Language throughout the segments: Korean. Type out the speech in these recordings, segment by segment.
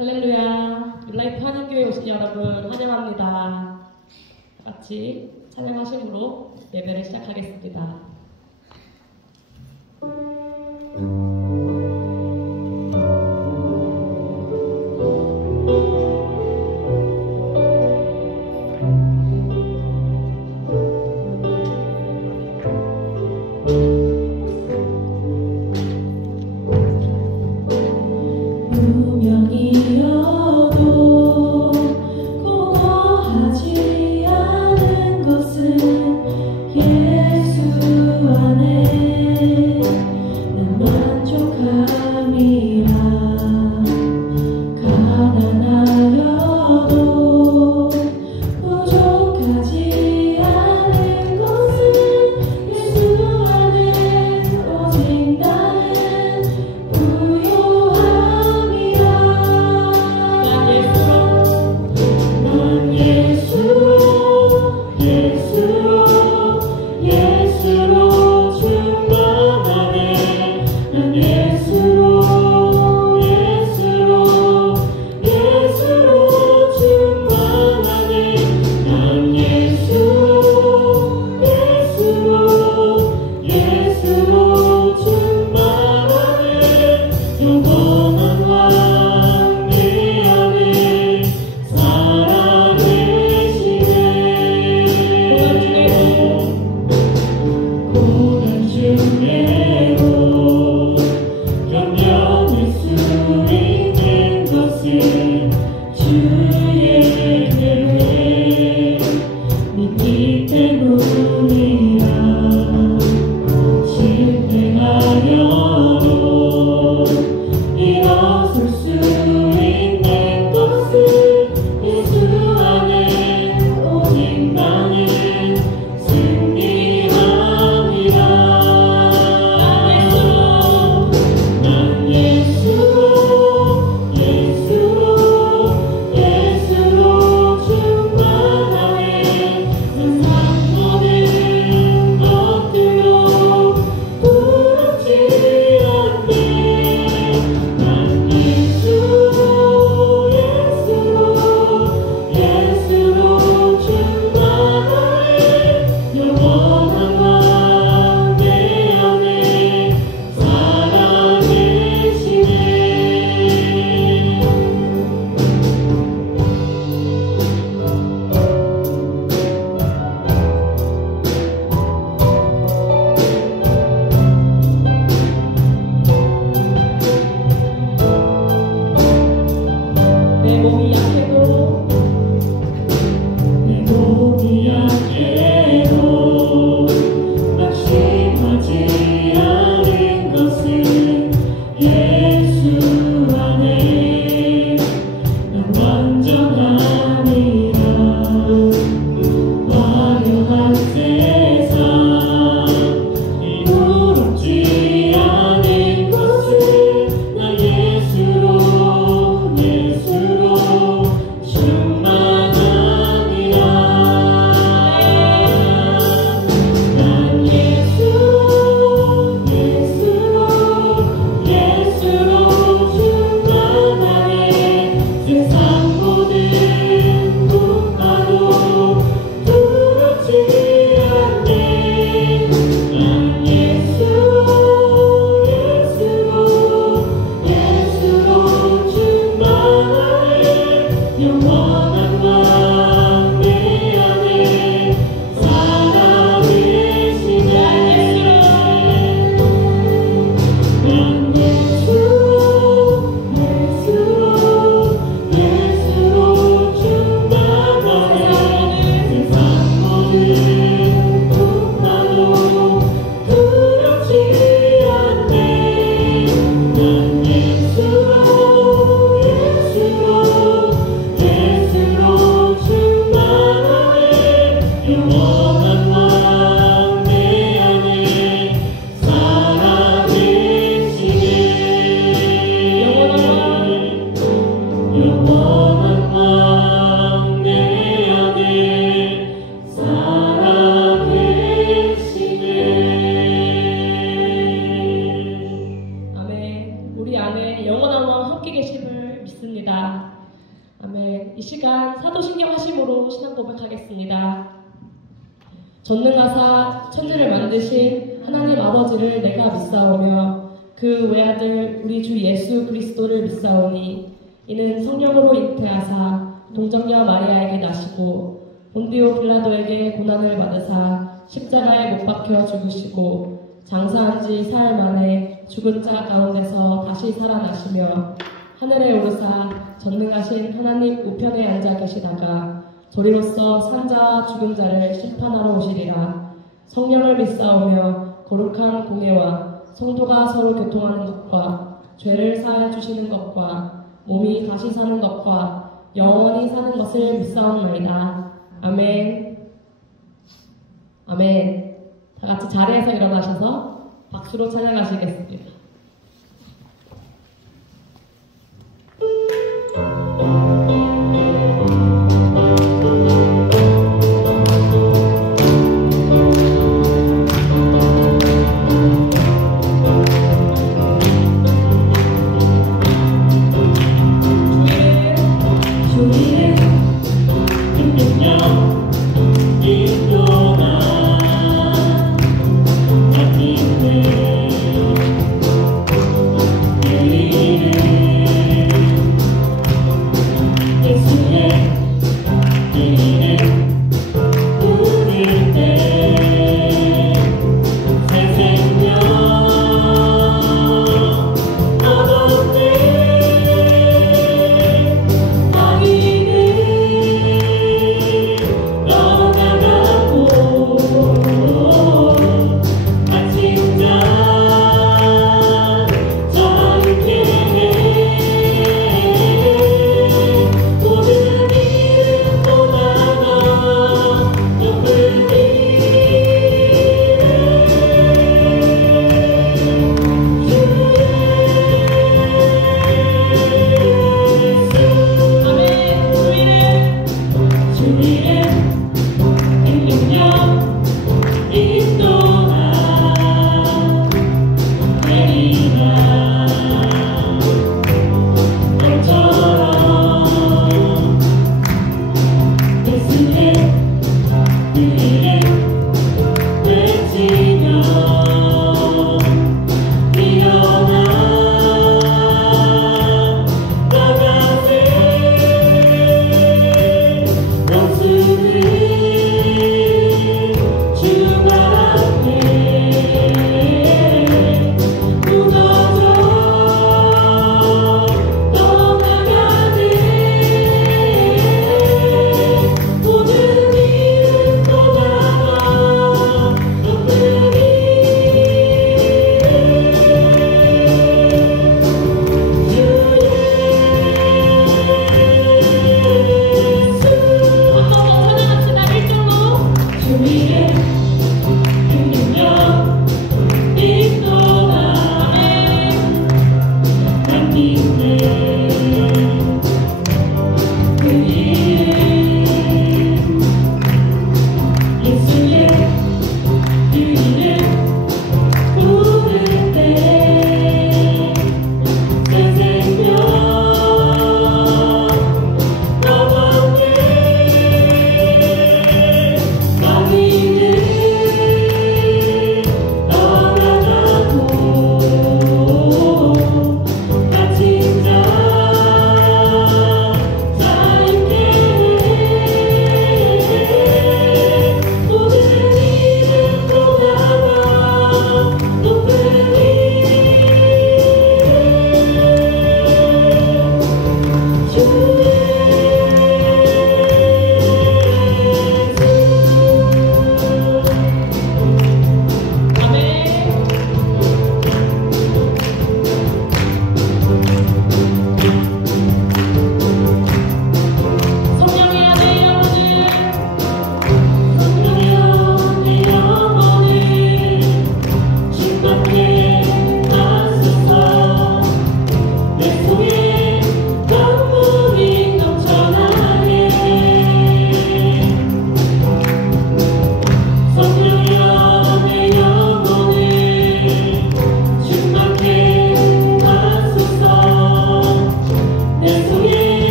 할렐루야. 뉴라이프 한인교회 오신 여러분 환영합니다. 같이 찬양하심으로 예배를 시작하겠습니다. 우리 안에 영원한 왕 함께 계심을 믿습니다. 이 시간 사도신경 하심으로 신앙 고백하겠습니다. 전능하사 천지를 만드신 하나님 아버지를 내가 믿사오며 그 외아들 우리 주 예수 그리스도를 믿사오니 이는 성령으로 잉태하사 동정녀 마리아에게 나시고 본디오 빌라도에게 고난을 받으사 십자가에 못 박혀 죽으시고 장사한 지 사흘 만에 죽은 자 가운데서 다시 살아나시며 하늘에 오르사 전능하신 하나님 우편에 앉아 계시다가 저리로서 산자와 죽은 자를 심판하러 오시리라. 성령을 믿사오며 거룩한 공예와 성도가 서로 교통하는 것과 죄를 사하여 주시는 것과 몸이 다시 사는 것과 영원히 사는 것을 믿사옵나이다. 아멘. 아멘. 다 같이 자리에서 일어나셔서 박수로 찬양하시겠습니다. 인도나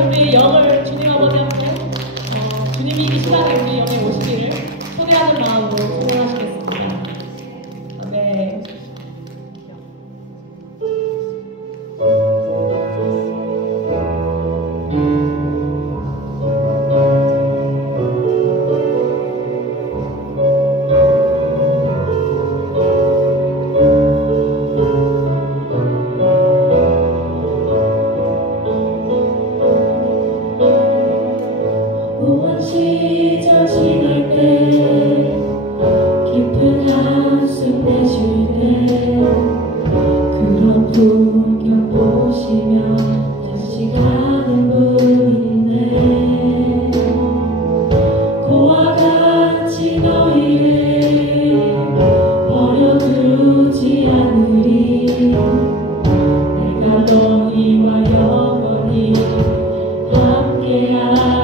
시간에 우리 영을 주님 아버지 앞에 주님이 이 시간에 우리 영에 오시기를 초대하는 마음으로 축원하시겠습니다. 아멘. 시절 지날 때 깊은 한숨 내쉴 때 그런 풍경 보시며 다시 가는 분이 있네. 고와 같이 너희를 버려두지 않으리. 내가 너희와 영원히 함께하리라.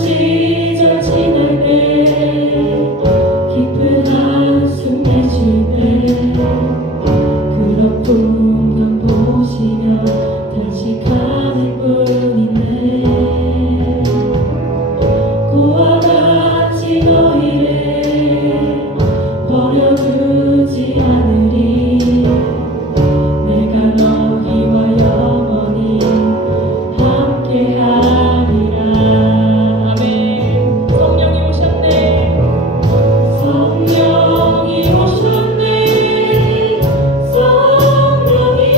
시절 지날 때 깊은 한숨 내쉴 때 그런 풍경 보시며 다시 가는 분이네. 고와 같이 너희를 버려두지 않으리. 내가 너희와 영원히 함께하리라. 성령이 오셨네. 성령이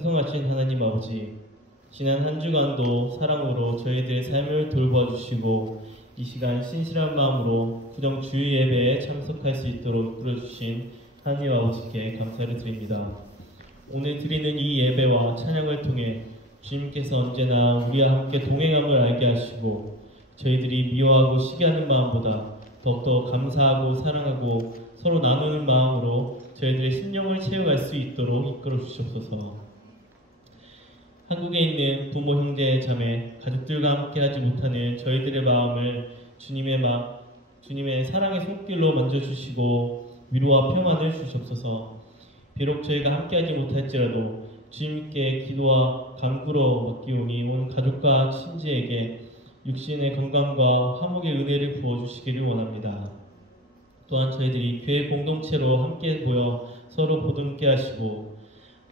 풍성하신 하나님 아버지, 지난 한 주간도 사랑으로 저희들의 삶을 돌봐 주시고 이 시간 신실한 마음으로 구정 주일 예배에 참석할 수 있도록 이끌어주신 하나님 아버지께 감사를 드립니다. 오늘 드리는 이 예배와 찬양을 통해 주님께서 언제나 우리와 함께 동행함을 알게 하시고 저희들이 미워하고 시기하는 마음보다 더욱더 감사하고 사랑하고 서로 나누는 마음으로 저희들의 심령을 채워갈 수 있도록 이끌어 주시옵소서. 한국에 있는 부모, 형제, 자매, 가족들과 함께하지 못하는 저희들의 마음을 주님의 사랑의 손길로 만져주시고 위로와 평안을 주시옵소서. 비록 저희가 함께하지 못할지라도 주님께 기도와 간구로 맡기오니 온 가족과 친지에게 육신의 건강과 화목의 은혜를 부어주시기를 원합니다. 또한 저희들이 교회 공동체로 함께 모여 서로 보듬게 하시고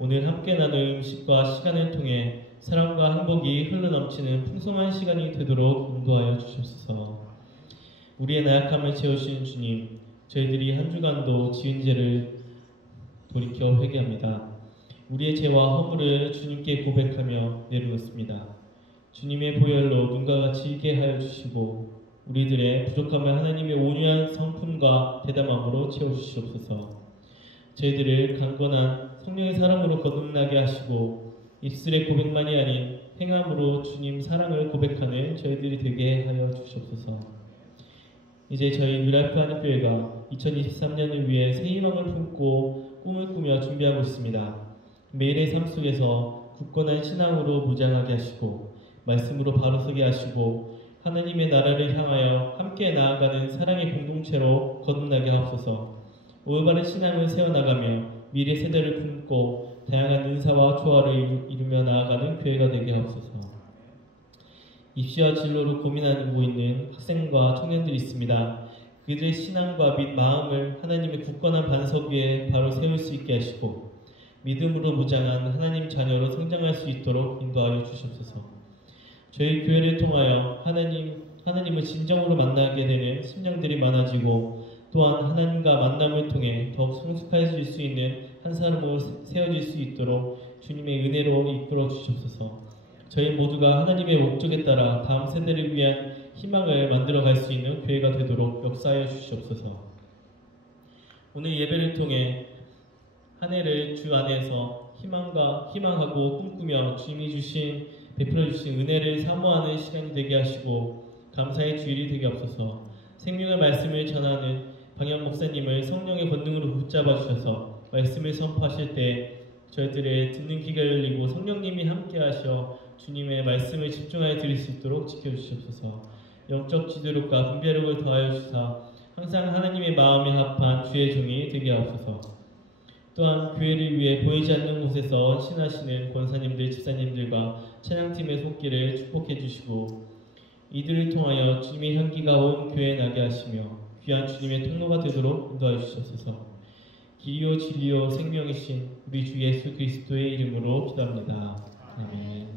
오늘 함께 나눌 음식과 시간을 통해 사랑과 행복이 흘러넘치는 풍성한 시간이 되도록 인도하여 주시옵소서. 우리의 나약함을 채우신 주님, 저희들이 한 주간도 지은 죄를 돌이켜 회개합니다. 우리의 죄와 허물을 주님께 고백하며 내려놓습니다. 주님의 보혈로 눈과 같이 있게 하여 주시고 우리들의 부족함을 하나님의 온유한 성품과 대담함으로 채워주시옵소서. 저희들을 강건한 성령의 사랑으로 거듭나게 하시고 입술의 고백만이 아닌 행함으로 주님 사랑을 고백하는 저희들이 되게 하여 주시옵소서. 이제 저희 뉴라이프 한인교회가 2023년을 위해 새 희망을 품고 꿈을 꾸며 준비하고 있습니다. 매일의 삶 속에서 굳건한 신앙으로 무장하게 하시고 말씀으로 바로서게 하시고 하나님의 나라를 향하여 함께 나아가는 사랑의 공동체로 거듭나게 하옵소서. 올바른 신앙을 세워나가며 미래 세대를 품고 다양한 은사와 조화를 이루며 나아가는 교회가 되게 하옵소서. 입시와 진로를 고민하고 있는 학생과 청년들이 있습니다. 그들의 신앙과 및 마음을 하나님의 굳건한 반석 위에 바로 세울 수 있게 하시고 믿음으로 무장한 하나님 자녀로 성장할 수 있도록 인도하여 주시옵소서. 저희 교회를 통하여 하나님을 진정으로 만나게 되는 심령들이 많아지고 또한 하나님과 만남을 통해 더욱 성숙해질 수 있는 한 사람으로 세워질 수 있도록 주님의 은혜로 이끌어 주시옵소서. 저희 모두가 하나님의 목적에 따라 다음 세대를 위한 희망을 만들어갈 수 있는 교회가 되도록 역사하여 주시옵소서. 오늘 예배를 통해 한 해를 주 안에서 희망하고 꿈꾸며 주님이 베풀어 주신 은혜를 사모하는 시간이 되게 하시고 감사의 주일이 되게 하옵소서. 생명의 말씀을 전하는 방현 목사님을 성령의 권능으로 붙잡아 주셔서 말씀을 선포하실 때 저희들의 듣는 귀가 열리고 성령님이 함께 하셔 주님의 말씀을 집중하여 들을 수 있도록 지켜주시옵소서. 영적 지도력과 분별력을 더하여 주사 항상 하나님의 마음에 합한 주의 종이 되게 하옵소서. 또한 교회를 위해 보이지 않는 곳에서 신하시는 권사님들, 집사님들과 찬양팀의 손길을 축복해 주시고 이들을 통하여 주님의 향기가 온 교회에 나게 하시며 귀한 주님의 통로가 되도록 인도하여 주시옵소서. 길이요 진리요 생명이신 우리 주 예수 그리스도의 이름으로 기도합니다. 아멘.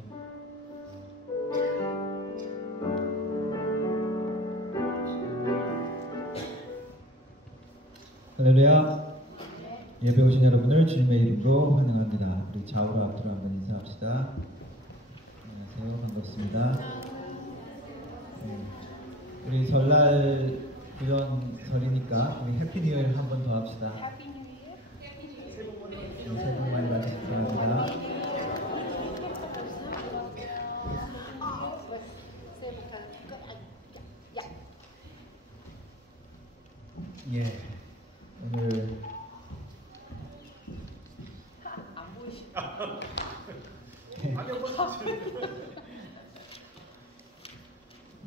할렐루야. 예배 오신 여러분을 주님의 이름으로 환영합니다. 우리 좌우로 앞으로 한번 인사합시다. 안녕하세요. 반갑습니다. 우리 설날 구전설이니까 우리 해피 뉴 이어 한번 더 합시다. 새해 복 많이 받으시기 바랍니다. 예, 오늘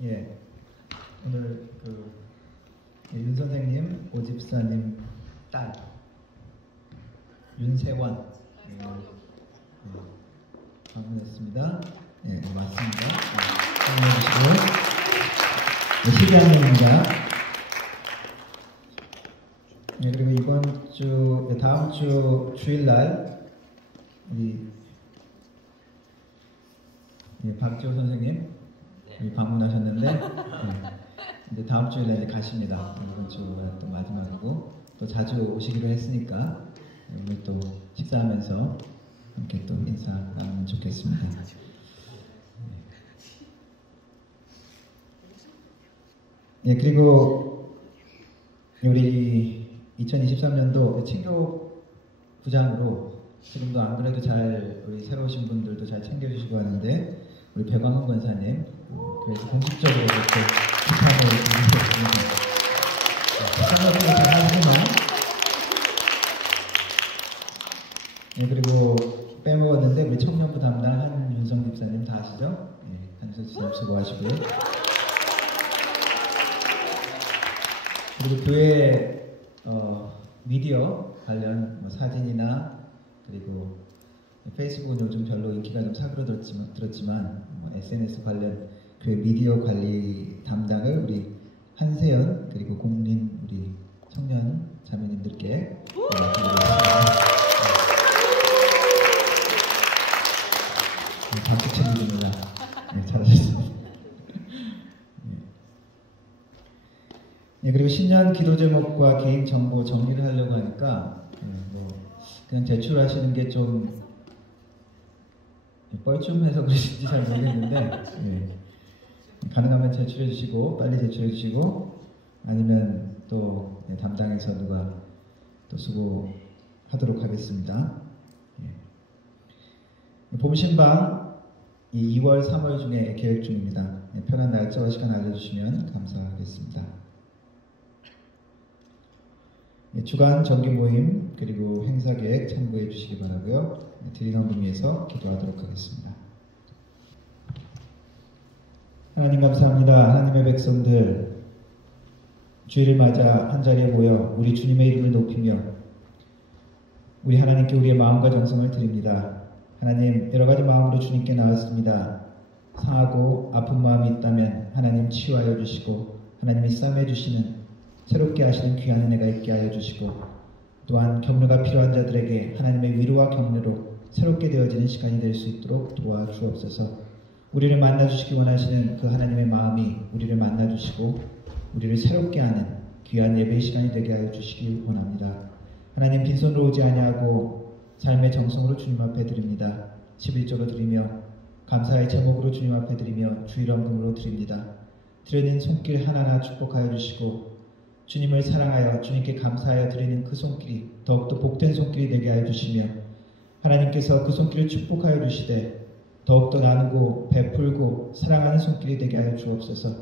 예, 오늘 윤 선생님, 오 집사님 딸 윤세원 방문했습니다. 예, 맞습니다. 환영해주시고 시간입니다. 예, 그리고 이번 주, 다음 주 주일날 우리 박지호 선생님 방문하셨는데 이제 다음 주일날 이제 가십니다. 이번 주가 또 마지막이고 또 자주 오시기로 했으니까 오늘 또 식사하면서 함께 또 인사 나누면 좋겠습니다. 예, 그리고 우리 2023년도 친교부장으로 지금도 안 그래도 잘 우리 새로 오신 분들도 잘 챙겨주시고 하는데 우리 배광훈 권사님 그래서 공식적으로 이렇게 축하를 드리겠습니다. 축하를 잘하시지만 예, 그리고 빼먹었는데 우리 청년부 담당 한윤성 집사님 다 아시죠? 예, 한윤성 집사님 수고하시고요. 그리고 교회 미디어 관련 사진이나 그리고 페이스북은 요즘 별로 인기가 좀 사그러들었지만 SNS 관련 교회 미디어 관리 담당을 우리 한세연 그리고 공린 우리 청년 자매님들께 박수 쳐드립니다. 네, 잘하셨습니다. 예, 그리고 신년 기도 제목과 개인 정보 정리를 하려고 하니까 그냥 제출하시는 게 좀 뻘쭘해서 그러신지 잘 모르겠는데 가능하면 제출해 주시고 빨리 제출해 주시고 아니면 또 담당해서 누가 또 수고하도록 하겠습니다. 봄신방 2월, 3월 중에 계획 중입니다. 편한 날짜와 시간 알려주시면 감사하겠습니다. 주간 정기 모임 그리고 행사 계획 참고해 주시기 바라고요. 드리는 위해서 기도하도록 하겠습니다. 하나님 감사합니다. 하나님의 백성들 주일을 맞아 한자리에 모여 우리 주님의 이름을 높이며 우리 하나님께 우리의 마음과 정성을 드립니다. 하나님 여러가지 마음으로 주님께 나왔습니다. 상하고 아픈 마음이 있다면 하나님 치유하여 주시고 하나님이 싸매 주시는 새롭게 하시는 귀한 은혜가 있게 하여 주시고 또한 격려가 필요한 자들에게 하나님의 위로와 격려로 새롭게 되어지는 시간이 될 수 있도록 도와주옵소서. 우리를 만나주시기 원하시는 그 하나님의 마음이 우리를 만나주시고 우리를 새롭게 하는 귀한 예배의 시간이 되게 하여 주시기 원합니다. 하나님 빈손으로 오지 아니하고 삶의 정성으로 주님 앞에 드립니다. 11조로 드리며 감사의 제목으로 주님 앞에 드리며 주일원금으로 드립니다. 드리는 손길 하나하나 축복하여 주시고 주님을 사랑하여 주님께 감사하여 드리는 그 손길이 더욱더 복된 손길이 되게 하여 주시며 하나님께서 그 손길을 축복하여 주시되 더욱더 나누고 베풀고 사랑하는 손길이 되게 하여 주옵소서.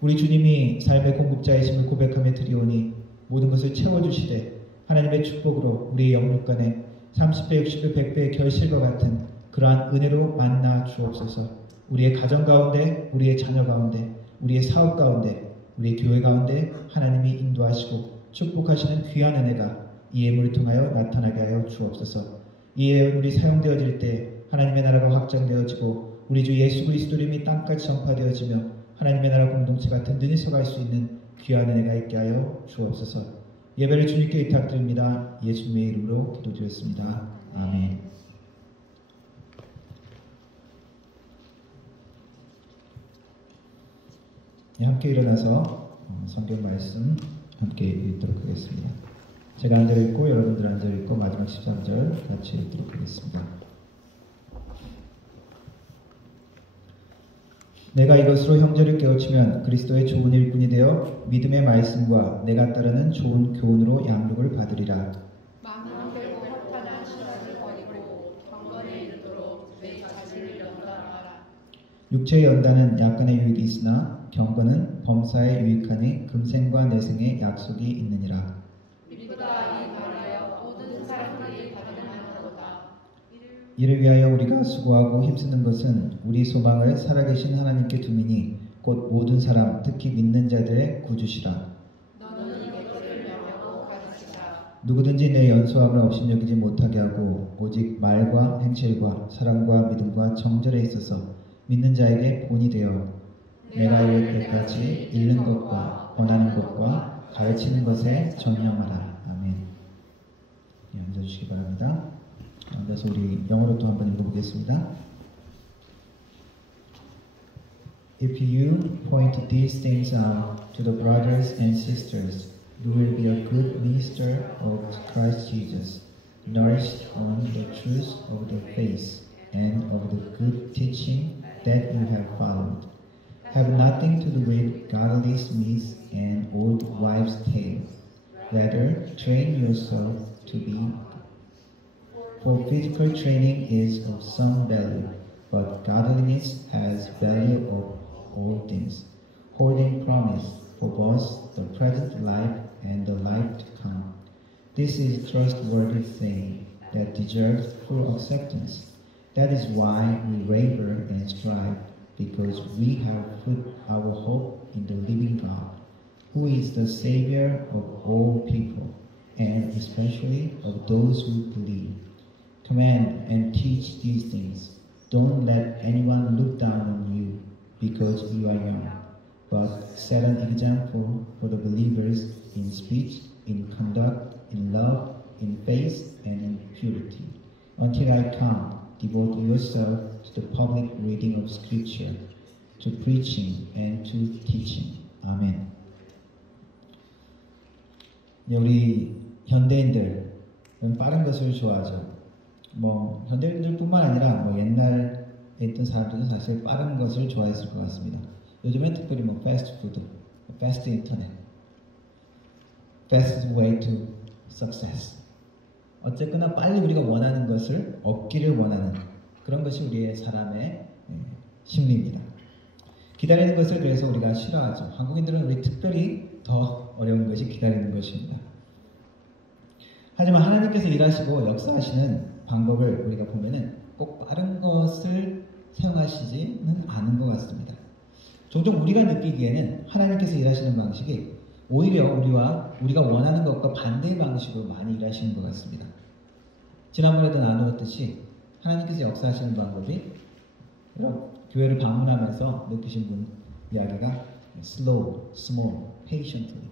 우리 주님이 삶의 공급자이심을 고백하며 드리오니 모든 것을 채워주시되 하나님의 축복으로 우리의 영육간에 30배, 60배, 100배의 결실과 같은 그러한 은혜로 만나 주옵소서. 우리의 가정 가운데, 우리의 자녀 가운데, 우리의 사업 가운데, 우리의 교회 가운데 하나님이 인도하시고 축복하시는 귀한 은혜가 이 예물을 통하여 나타나게 하여 주옵소서. 이 예물이 사용되어질 때 하나님의 나라가 확장되어지고 우리 주 예수 그리스도 이름이 땅까지 전파되어지며 하나님의 나라 공동체가 든든히 서갈 수 있는 귀한 은혜가 있게 하여 주옵소서. 예배를 주님께 부탁드립니다. 예수님의 이름으로 기도드렸습니다. 아멘. 함께 일어나서 성경 말씀 함께 읽도록 하겠습니다. 제가 앉아 읽고 여러분들 앉아 읽고 마지막 13절 같이 읽도록 하겠습니다. 내가 이것으로 형제를 깨우치면 그리스도의 좋은 일꾼이 되어 믿음의 말씀과 내가 따르는 좋은 교훈으로 양육을 받으리라. 망령되고 허탄한 시간을 버리고 경건에 이르도록 내 자신을 연단하라. 육체의 연단은 약간의 유익이 있으나 경건은 범사에 유익하니 금생과 내생의 약속이 있느니라. 믿보다 이 바라여 모든 사람들이 받으려 하노라. 이를 위하여 우리가 수고하고 힘쓰는 것은 우리 소망을 살아계신 하나님께 두미니 곧 모든 사람 특히 믿는 자들의 구주시라. 너는 이것을 명하고 가르치라. 누구든지 내 연소함을 업신여기지 못하게 하고 오직 말과 행실과 사랑과 믿음과 정절에 있어서 믿는 자에게 본이 되어 내가 이를 때까지 읽는 것과 권하는 것과 가르치는 것에 전념하라. 아멘. 네, 앉아주시기 바랍니다. 그래서 우리 영어로 또 한번 읽어보겠습니다. If you point these things out to the brothers and sisters, you will be a good minister of Christ Jesus, nourished on the truth of the faith and of the good teaching that you have followed. Have nothing to do with godly myths and old wives' tales. Rather, train yourself to be. For physical training is of some value, but godliness has value of all things, holding promise for both the present life and the life to come. This is trustworthy saying that deserves full acceptance. That is why we labor and strive, because we have put our hope in the living God, who is the Savior of all people, and especially of those who believe. Command and teach these things. Don't let anyone look down on you because you are young, but set an example for the believers in speech, in conduct, in love, in faith, and in purity. Until I come, devote yourself to the public reading of Scripture, to preaching and to teaching. 아멘. 우리 현대인들은 빠른 것을 좋아하죠. 현대인들뿐만 아니라 옛날에 있던 사람들도 사실 빠른 것을 좋아했을 것 같습니다. 요즘엔 특별히 패스트푸드, 패스트 인터넷, fast way to success. 어쨌거나 빨리 우리가 원하는 것을 얻기를 원하는 그런 것이 우리의 사람의 심리입니다. 기다리는 것을 그래서 우리가 싫어하죠. 한국인들은 우리 특별히 더 어려운 것이 기다리는 것입니다. 하지만 하나님께서 일하시고 역사하시는 방법을 우리가 보면은 꼭 빠른 것을 사용하시지는 않은 것 같습니다. 종종 우리가 느끼기에는 하나님께서 일하시는 방식이 오히려 우리가 원하는 것과 반대의 방식으로 많이 일하시는 것 같습니다. 지난번에도 나누었듯이 하나님께서 역사하시는 방법이 여러분 교회를 방문하면서 느끼신 분 이야기가 slow, small, patiently.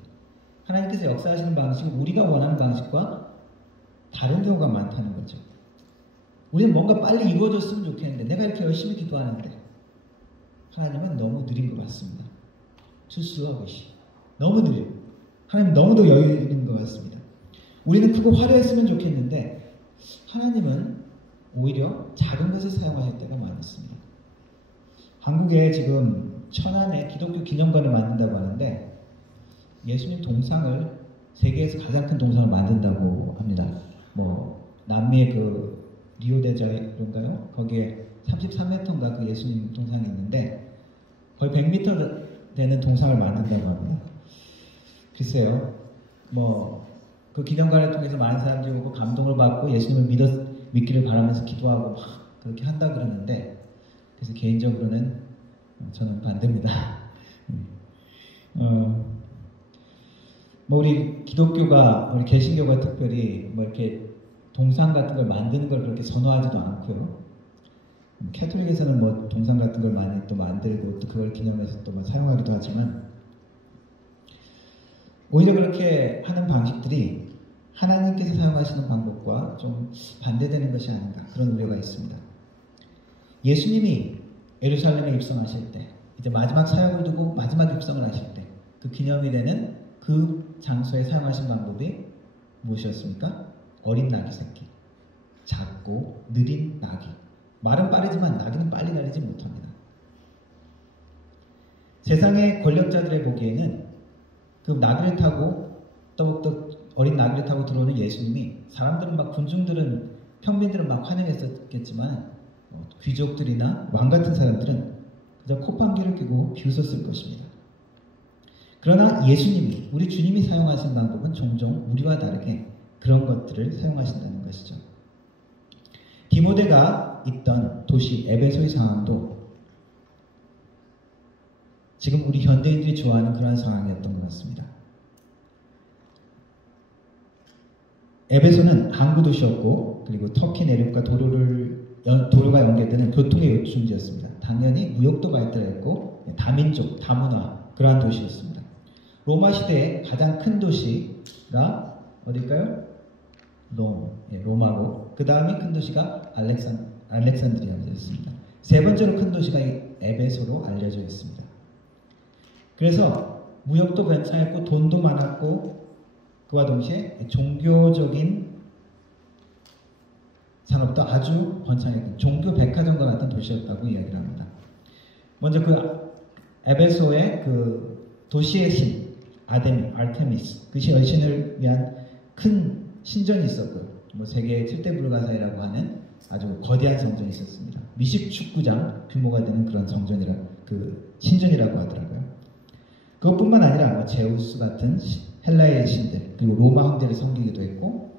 하나님께서 역사하시는 방식이 우리가 원하는 방식과 다른 경우가 많다는 거죠. 우리는 뭔가 빨리 이루어졌으면 좋겠는데 내가 이렇게 열심히 기도하는데 하나님은 너무 느린 것 같습니다. Too sluggish. 너무 느려. 하나님 너무도 여유 있는 것 같습니다. 우리는 크고 화려했으면 좋겠는데 하나님은 오히려 작은 것을 사용하실 때가 많습니다. 한국에 지금 천안에 기독교 기념관을 만든다고 하는데 예수님 동상을 세계에서 가장 큰 동상을 만든다고 합니다. 남미의 리오데자네이로인가요? 거기에 33m인가 그 예수님 동상이 있는데 거의 100m 되는 동상을 만든다고 합니다. 글쎄요, 그 기념관을 통해서 많은 사람들이 오고 감동을 받고 예수님을 믿기를 바라면서 기도하고 막 그렇게 한다 그러는데 그래서 개인적으로는 저는 반대입니다. 우리 기독교가, 우리 개신교가 특별히 이렇게 동상 같은 걸 만드는 걸 그렇게 선호하지도 않고요. 캐톨릭에서는 동상 같은 걸 많이 또 만들고 또 그걸 기념해서 또 사용하기도 하지만 오히려 그렇게 하는 방식들이 하나님께서 사용하시는 방법과 좀 반대되는 것이 아닌가 그런 우려가 있습니다. 예수님이 예루살렘에 입성하실 때 이제 마지막 사역을 두고 마지막 입성을 하실 때 그 기념이 되는 그 장소에 사용하신 방법이 무엇이었습니까? 어린 나귀 새끼, 작고 느린 나귀. 말은 빠르지만 나귀는 빨리 달리지 못합니다. 세상의 권력자들의 보기에는 그 나귀를 타고 더욱더 어린 나귀를 타고 들어오는 예수님이 사람들은 군중들은 평민들은 환영했었겠지만 귀족들이나 왕 같은 사람들은 그저 콧방귀를 뀌고 비웃었을 것입니다. 그러나 예수님이, 우리 주님이 사용하신 방법은 종종 우리와 다르게 그런 것들을 사용하신다는 것이죠. 디모데가 있던 도시 에베소의 상황도 지금 우리 현대인들이 좋아하는 그런 상황이었던 것 같습니다. 에베소는 항구 도시였고 그리고 터키 내륙과 도로가 연결되는 교통의 요충지였습니다. 당연히 무역도 발달했고 다민족, 다문화 그러한 도시였습니다. 로마 시대의 가장 큰 도시가 어딜까요? 로마고 그 다음이 큰 도시가 알렉산드리아였습니다. 세 번째로 큰 도시가 에베소로 알려져 있습니다. 그래서 무역도 괜찮았고 돈도 많았고 그와 동시에 종교적인 산업도 아주 번창했던 종교 백화점과 같은 도시였다고 이야기를 합니다. 먼저 그 에베소의 그 도시의 신 아르테미스 그 여신을 위한 큰 신전이 있었고요. 뭐 세계 7대 불가사의라고 하는 아주 거대한 성전이 있었습니다. 미식 축구장 규모가 되는 그런 그 신전이라고 하더라고요. 그것뿐만 아니라 뭐 제우스 같은 헬라의 신들 그리고 로마 황제를 섬기기도 했고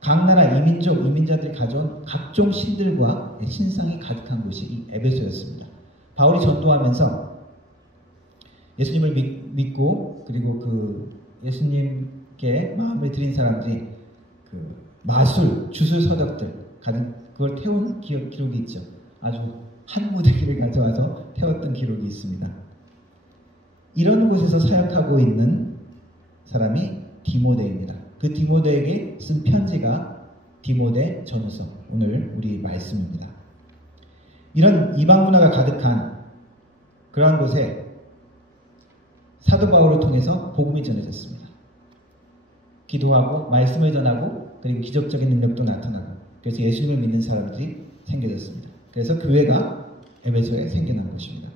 각 나라 이민자들이 가져온 각종 신들과 신상이 가득한 곳이 이 에베소였습니다. 바울이 전도하면서 예수님을 믿고 그리고 그 예수님께 마음을 드린 사람들이 그 마술, 주술 서적들 그걸 태운 기록이 있죠. 아주 한 무더기를 가져와서 태웠던 기록이 있습니다. 이런 곳에서 사역하고 있는 사람이 디모데입니다. 그 디모데에게 쓴 편지가 디모데 전후서 오늘 우리 말씀입니다. 이런 이방 문화가 가득한 그러한 곳에 사도 바울을 통해서 복음이 전해졌습니다. 기도하고 말씀을 전하고 그리고 기적적인 능력도 나타나고 그래서 예수님을 믿는 사람들이 생겨졌습니다. 그래서 교회가 에베소에 생겨난 것입니다.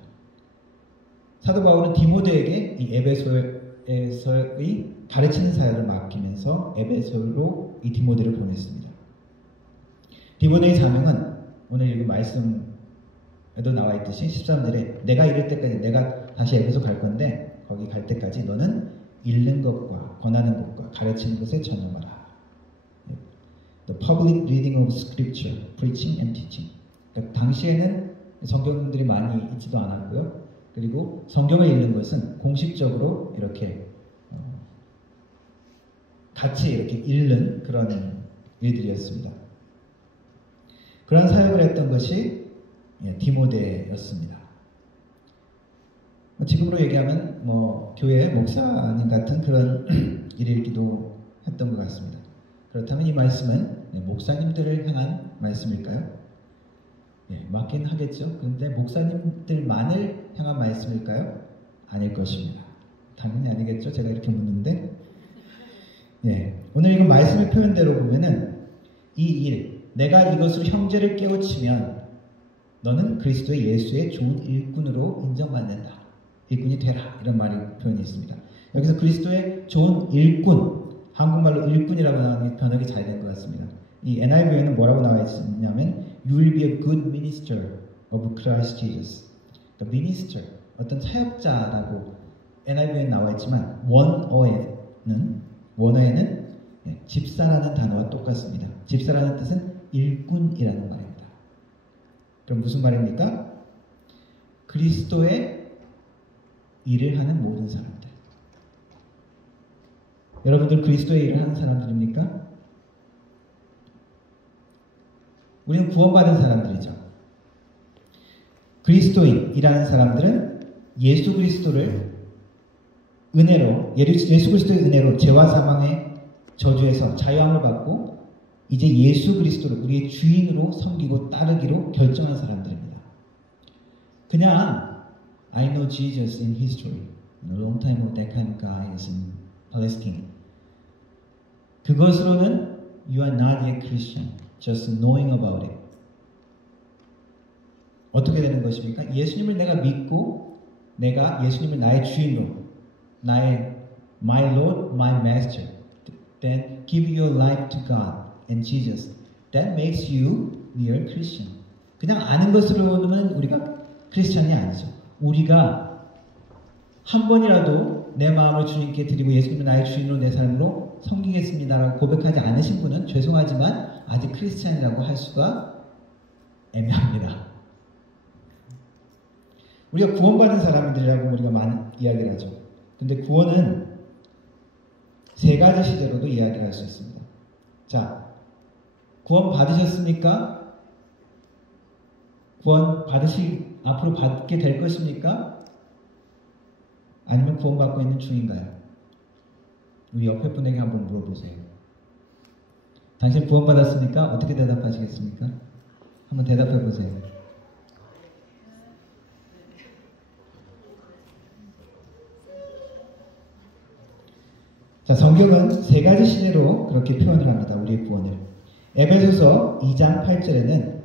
사도 바울은 디모데에게 이 에베소에서의 가르치는 사역을 맡기면서 에베소로 이 디모데를 보냈습니다. 디모데의 사명은 오늘 읽은 말씀에도 나와 있듯이 13절에 내가 이럴 때까지 내가 다시 에베소 갈 건데 거기 갈 때까지 너는 읽는 것과 권하는 것과 가르치는 것에 전념하라. The public reading of scripture, preaching and teaching. 그러니까 당시에는 성경들이 많이 있지도 않았고요. 그리고 성경을 읽는 것은 공식적으로 이렇게 같이 이렇게 읽는 그런 일들이었습니다. 그런 사역을 했던 것이 디모데였습니다. 지금으로 얘기하면 뭐 교회 목사님 같은 그런 일이기도 했던 것 같습니다. 그렇다면 이 말씀은 목사님들을 향한 말씀일까요? 맞긴 하겠죠. 그런데 목사님들만을 향한 말씀일까요? 아닐 것입니다. 당연히 아니겠죠. 제가 이렇게 묻는데 오늘 이거 말씀의 표현대로 보면은 이 일, 내가 이것으로 형제를 깨우치면 너는 그리스도의 예수의 좋은 일꾼으로 인정받는다. 일꾼이 되라. 이런 표현이 있습니다. 여기서 그리스도의 좋은 일꾼, 한국말로 일꾼이라고 하는 번역이 잘 된 것 같습니다. 이 NIV에는 뭐라고 나와 있냐면 You will be a good minister of Christ Jesus. 그러니까 minister, 어떤 사역자라고 NIV에 나와 있지만 원어에는 집사라는 단어와 똑같습니다. 집사라는 뜻은 일꾼이라는 말입니다. 그럼 무슨 말입니까? 그리스도의 일을 하는 모든 사람들. 여러분들 그리스도의 일을 하는 사람들입니까? 우리는 구원받은 사람들이죠. 그리스도인이라는 사람들은 예수 그리스도를 은혜로, 예수 그리스도의 은혜로 죄와 사망의 저주에서 자유함을 받고 이제 예수 그리스도를 우리의 주인으로 섬기고 따르기로 결정한 사람들입니다. 그냥 I know Jesus in history. A long time ago that kind of guy is in Palestine. 그것으로는 you are not a Christian. Just knowing about it. 어떻게 되는 것입니까? 예수님을 내가 믿고 내가 예수님을 나의 주인으로 나의 my Lord, my Master. Then give your life to God and Jesus. That makes you real Christian. 그냥 아는 것으로는 우리가 크리스찬이 아니죠. 우리가 한 번이라도 내 마음을 주님께 드리고 예수님을 나의 주인으로 내 삶으로 섬기겠습니다라고 고백하지 않으신 분은 죄송하지만 아직 크리스찬이라고 할 수가 애매합니다. 우리가 구원받은 사람들이라고 우리가 많이 이야기를 하죠. 근데 구원은 세 가지 시대로도 이야기를 할 수 있습니다. 자, 구원 받으셨습니까? 구원 앞으로 받게 될 것입니까? 아니면 구원받고 있는 중인가요? 우리 옆에 분에게 한번 물어보세요. 당신 구원받았습니까? 어떻게 대답하시겠습니까? 한번 대답해 보세요. 자, 성경은 세 가지 시대로 그렇게 표현을 합니다. 우리의 구원을. 에베소서 2장 8절에는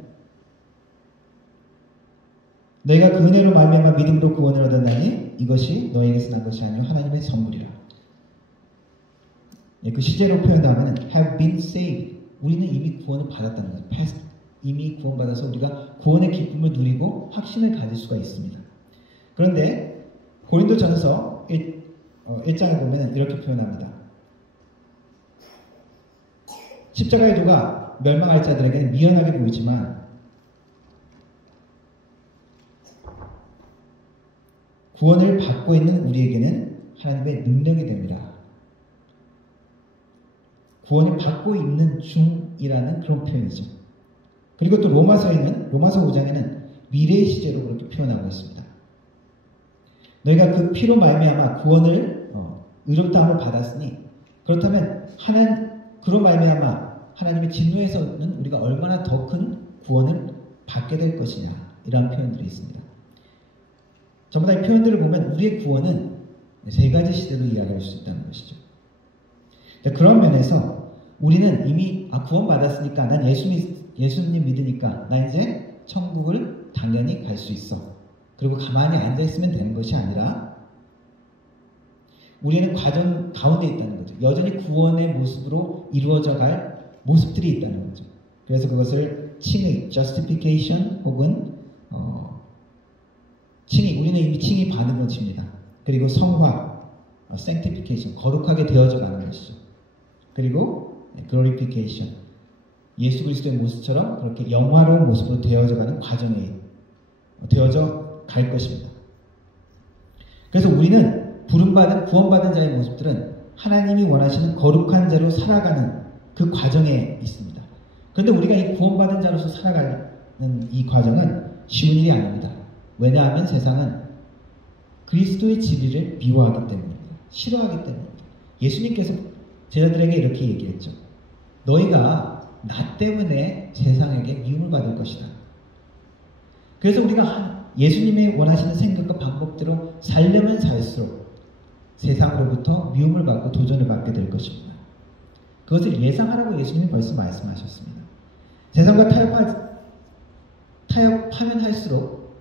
너희가 그 은혜로 말미암아 믿음으로 구원을 얻었나니 이것이 너희에게서 난 것이 아니요 하나님의 선물이라. 그 시제로 표현하면 have been saved. 우리는 이미 구원을 받았다는 거죠. past. 이미 구원받아서 우리가 구원의 기쁨을 누리고 확신을 가질 수가 있습니다. 그런데 고린도전서 1장에 보면 이렇게 표현합니다. 십자가의 도가 멸망할 자들에게는 미련하게 보이지만 구원을 받고 있는 우리에게는 하나님의 능력이 됩니다. 구원을 받고 있는 중이라는 그런 표현이죠. 그리고 또 로마서 5장에는 미래의 시제로 그렇게 표현하고 있습니다. 너희가 그 피로 말미암아 구원을 의롭다함을 받았으니 그렇다면 그로 말미암아 하나님의 진노에서는 우리가 얼마나 더 큰 구원을 받게 될 것이냐 이런 표현들이 있습니다. 전부 다 이 표현들을 보면 우리의 구원은 세 가지 시대로 이야기할 수 있다는 것이죠. 그런 면에서 우리는 이미 구원 받았으니까 난 예수님 믿으니까 나 이제 천국을 당연히 갈 수 있어. 그리고 가만히 앉아 있으면 되는 것이 아니라 우리는 과정 가운데 있다는 거죠. 여전히 구원의 모습으로 이루어져 갈 모습들이 있다는 거죠. 그래서 그것을 칭의, justification 혹은 칭의, 우리는 이미 칭의 받은 것입니다. 그리고 성화, sanctification, 거룩하게 되어져 가는 것이죠. 그리고 glorification, 예수 그리스도의 모습처럼 그렇게 영화로운 모습으로 되어져 가는 과정에 되어져 갈 것입니다. 그래서 우리는 부름받은 구원받은 자의 모습들은 하나님이 원하시는 거룩한 자로 살아가는 그 과정에 있습니다. 그런데 우리가 이 구원받은 자로서 살아가는 이 과정은 쉬운 일이 아닙니다. 왜냐하면 세상은 그리스도의 진리를 미워하기 때문입니다. 싫어하기 때문입니다. 예수님께서 제자들에게 이렇게 얘기했죠. 너희가 나 때문에 세상에게 미움을 받을 것이다. 그래서 우리가 예수님이 원하시는 생각과 방법대로 살려면 살수록 세상으로부터 미움을 받고 도전을 받게 될 것입니다. 그것을 예상하라고 예수님이 벌써 말씀하셨습니다. 세상과 타협하면 할수록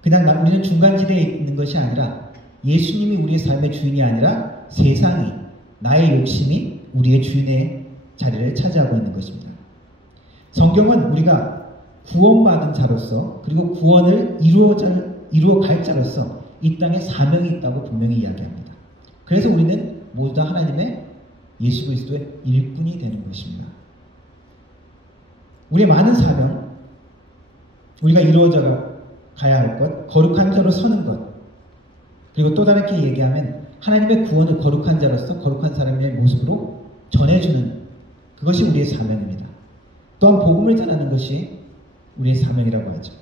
그냥 우리는 중간지대에 있는 것이 아니라 예수님이 우리의 삶의 주인이 아니라 세상이, 나의 욕심이 우리의 주인의 자리를 차지하고 있는 것입니다. 성경은 우리가 구원받은 자로서 그리고 구원을 이루어갈 자로서 이 땅에 사명이 있다고 분명히 이야기합니다. 그래서 우리는 모두 다 하나님의 예수 그리스도의 일꾼이 되는 것입니다. 우리의 많은 사명, 우리가 이루어져 가야 할 것, 거룩한 자로 서는 것, 그리고 또 다르게 얘기하면 하나님의 구원을 거룩한 자로서 거룩한 사람의 모습으로 전해주는 그것이 우리의 사명입니다. 또한 복음을 전하는 것이 우리의 사명이라고 하죠.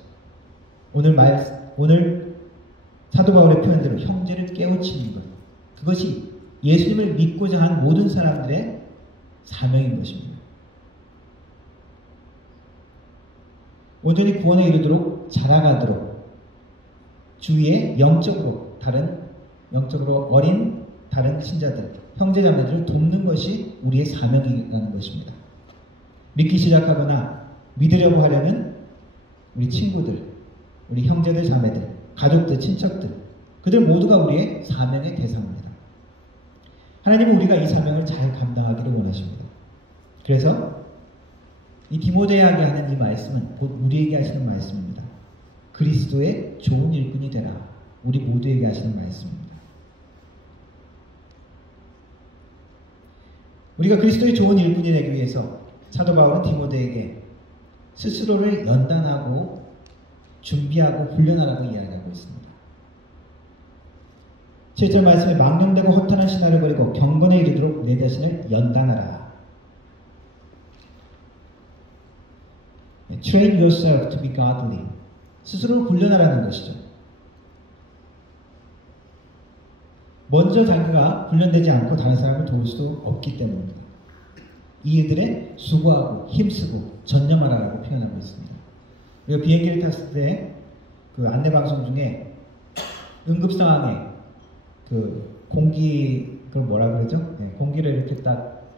오늘 사도 바울의 표현대로 형제를 깨우치는 것, 그것이 예수님을 믿고자 하는 모든 사람들의 사명인 것입니다. 온전히 구원에 이르도록 자라가도록 주위에 영적으로 어린 다른 신자들, 형제자매들을 돕는 것이 우리의 사명이라는 것입니다. 믿기 시작하거나 믿으려고 하려면 우리 친구들, 우리 형제들, 자매들, 가족들, 친척들, 그들 모두가 우리의 사명의 대상입니다. 하나님은 우리가 이 사명을 잘 감당하기를 원하십니다. 그래서 이 디모데에게 하는 이 말씀은 곧 우리에게 하시는 말씀입니다. 그리스도의 좋은 일꾼이 되라. 우리 모두에게 하시는 말씀입니다. 우리가 그리스도의 좋은 일꾼이 되기 위해서 사도 바울은 디모데에게 스스로를 연단하고 준비하고 훈련하라고 이야기하고 있습니다. 7절 말씀에 망령되고 허탄한 신화를 버리고 경건에 이르도록 내 자신을 연단하라. Train yourself to be godly. 스스로를 훈련하라는 것이죠. 먼저 자기가 훈련되지 않고 다른 사람을 도울 수도 없기 때문입니다. 이들의 수고하고 힘쓰고 전념하라라고 표현하고 있습니다. 우리가 비행기를 탔을 때 그 안내방송 중에 응급상황에 그 공기, 그걸 뭐라 그러죠? 네, 공기를 이렇게 딱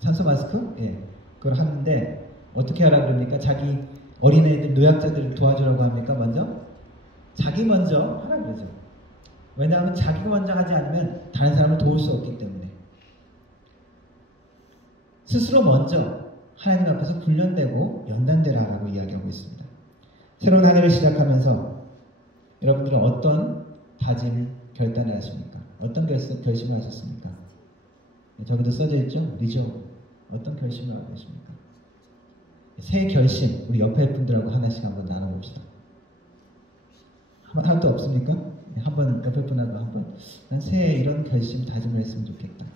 산소 마스크? 예, 그걸 하는데 어떻게 하라 그럽니까? 자기 어린애들, 노약자들을 도와주라고 합니까? 먼저? 자기 먼저 하라 그러죠. 왜냐하면 자기가 먼저 하지 않으면 다른 사람을 도울 수 없기 때문에 스스로 먼저 하나님 앞에서 훈련되고 연단되라라고 이야기하고 있습니다. 새로운 한 해를 시작하면서 여러분들은 어떤 다짐, 결단을 하십니까? 어떤 결심을 하셨습니까? 저기도 써져 있죠? 리죠. 어떤 결심을 하고 계십니까? 새 결심, 우리 옆에 분들하고 하나씩 한번 나눠봅시다. 하나도 없습니까? 한번 옆에 분하고 한번 난 새해 이런 결심, 다짐을 했으면 좋겠다.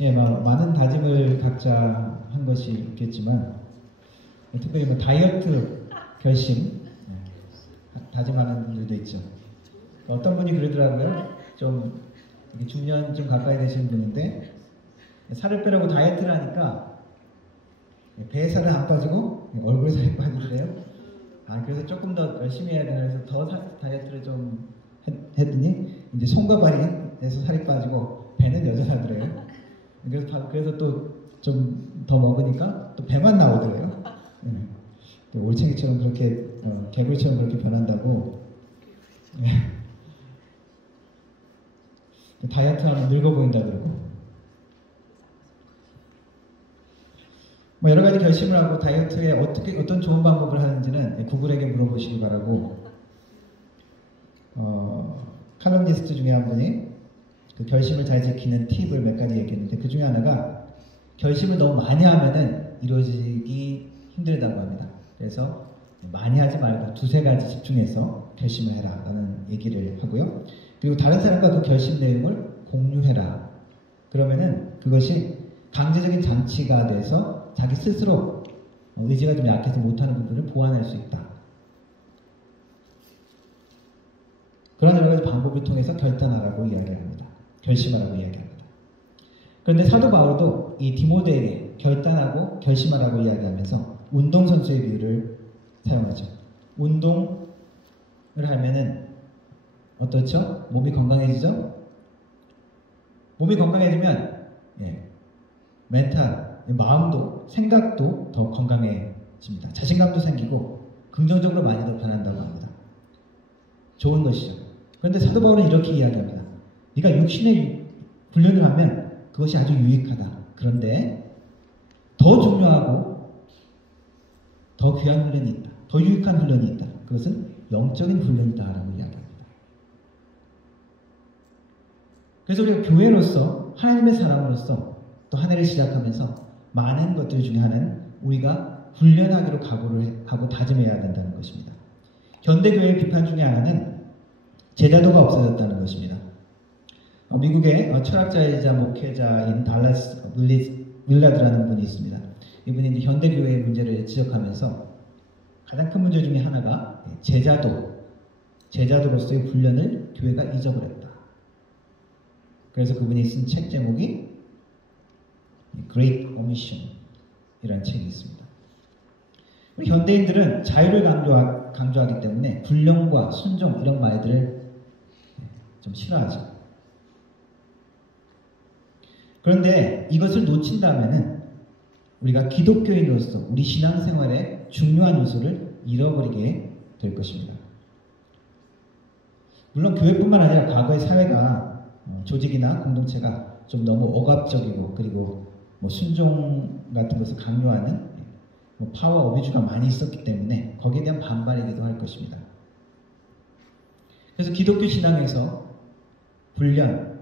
예, 많은 다짐을 각자 한 것이 있겠지만 특별히 다이어트 결심 다짐하는 분들도 있죠. 어떤 분이 그러더라고요. 좀 중년쯤 가까이 되시는 분인데 살을 빼라고 다이어트를 하니까 배에 살은 안 빠지고 얼굴에 살이 빠지더래요. 그래서 조금 더 열심히 해야 되나 해서 더 다이어트를 좀 했더니 이제 손과 발에서 살이 빠지고 배는 여전하더래요. 그래서 또 좀 더 먹으니까 또 배만 나오더래요. 또 올챙이처럼 그렇게 개구리처럼 그렇게 변한다고. 다이어트하면 늙어 보인다 그러고. 여러 가지 결심을 하고 다이어트에 어떤 좋은 방법을 하는지는 구글에게 물어보시기 바라고. 칼럼니스트 중에 한 분이 그 결심을 잘 지키는 팁을 몇 가지 얘기했는데 그 중에 하나가 결심을 너무 많이 하면은 이루어지기 힘들다고 합니다. 그래서 많이 하지 말고 두세 가지 집중해서 결심을 해라 라는 얘기를 하고요. 그리고 다른 사람과 그 결심 내용을 공유해라. 그러면은 그것이 강제적인 장치가 돼서 자기 스스로 의지가 좀 약해서 못하는 부분을 보완할 수 있다. 그런 여러 가지 방법을 통해서 결단하라고 이야기합니다. 결심하라고 이야기합니다. 그런데 사도 바울도 이 디모데에게 결단하고 결심하라고 이야기하면서 운동선수의 비유를 사용하죠. 운동을 하면은 어떻죠? 몸이 건강해지죠? 몸이 건강해지면 멘탈, 마음도 생각도 더 건강해집니다. 자신감도 생기고 긍정적으로 많이 더 변한다고 합니다. 좋은 것이죠. 그런데 사도 바울은 이렇게 이야기합니다. 네가 육신의 훈련을 하면 그것이 아주 유익하다. 그런데 더 중요하고 더 귀한 훈련이 있다. 더 유익한 훈련이 있다. 그것은 영적인 훈련이다라고 이야기합니다. 그래서 우리가 교회로서 하나님의 사람으로서 또 한 해를 시작하면서 많은 것들 중에 하나는 우리가 훈련하기로 각오를 하고 다짐해야 된다는 것입니다. 현대교회의 비판 중에 하나는 제자도가 없어졌다는 것입니다. 미국의 철학자이자 목회자인 달라스 윌라드라는 분이 있습니다. 이분이 이제 현대교회의 문제를 지적하면서 가장 큰 문제 중에 하나가 제자도로서의 훈련을 교회가 잊어버렸다. 그래서 그분이 쓴 책 제목이 Great Omission이라는 책이 있습니다. 우리 현대인들은 자유를 강조하기 때문에 불령과 순종 이런 말들을 좀 싫어하죠. 그런데 이것을 놓친다면은 우리가 기독교인으로서 우리 신앙생활의 중요한 요소를 잃어버리게 될 것입니다. 물론 교회뿐만 아니라 과거의 사회가 조직이나 공동체가 좀 너무 억압적이고 그리고 순종 같은 것을 강요하는 파워 어비주가 많이 있었기 때문에 거기에 대한 반발이기도 할 것입니다. 그래서 기독교 신앙에서 훈련,